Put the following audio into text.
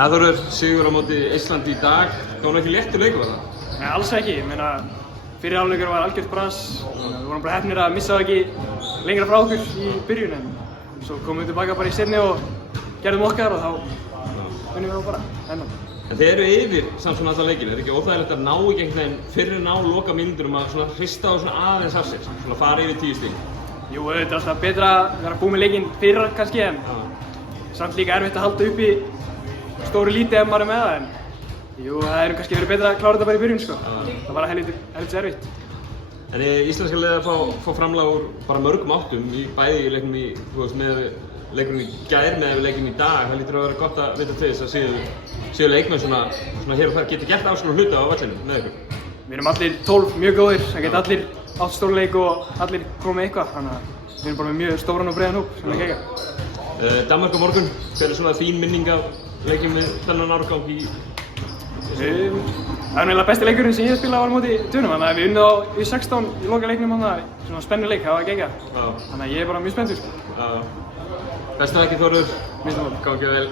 Þórður, sigur á móti Eistlandi í dag. Það var ekki léttur leikur var það? Nei, alls ekki. Ég meina, fyrri hálfleikur var algjört bras. Við vorum bara heppnir að missa það ekki lengra frá okkur í byrjun, en svo komum við tilbaka bara í seinni og gerðum okkar og þá unnum við þá bara enn. En þið eru yfir samt svona allan leikinu. Er ekki óþægilegt að ná ekki einhvern veginn fyrir ná loka mínútunum að svona hrista og svona aðeins af sér, svona fara yfir 10 stig? Jú, þetta er alltaf betra að vera búinn með leikinn fyrra kannski, en samt líka erfitt að halda uppi stóru líti ef maður er með það, en jú, það hefur kannski verið betra að klára þetta bara í byrjun, sko. Það var helvits erfitt. En íslenska liðið að fá framlag úr bara mörgum áttum í bæði leiknum í, þú veist, með leikunum í gær með leikunum í dag. Það lítur að vera gott að vita til þess að séu leikmenn svona hér og þar geti gert alls konar hluta á vellinum með ykkur. Við erum allir 12 mjög góðir, það geta allir átt stórleik og allir komið með eitthvað, þannig að við erum bara með mjög stóran og breiðan hóp sem er geggjað. Danmörk á morgun, hver er svona þín minning af leikjum með þennan árgang í? Það er náttúrulega besti leikurinn sem ég spilaði var á móti Dönum, þannig að við unnum á U16 í loka leiknum hann það, svona spennu leik, það var geggjað. Þannig að ég er bara mjög spenntur. Besta ekki Þórður, Minnst gangi vel.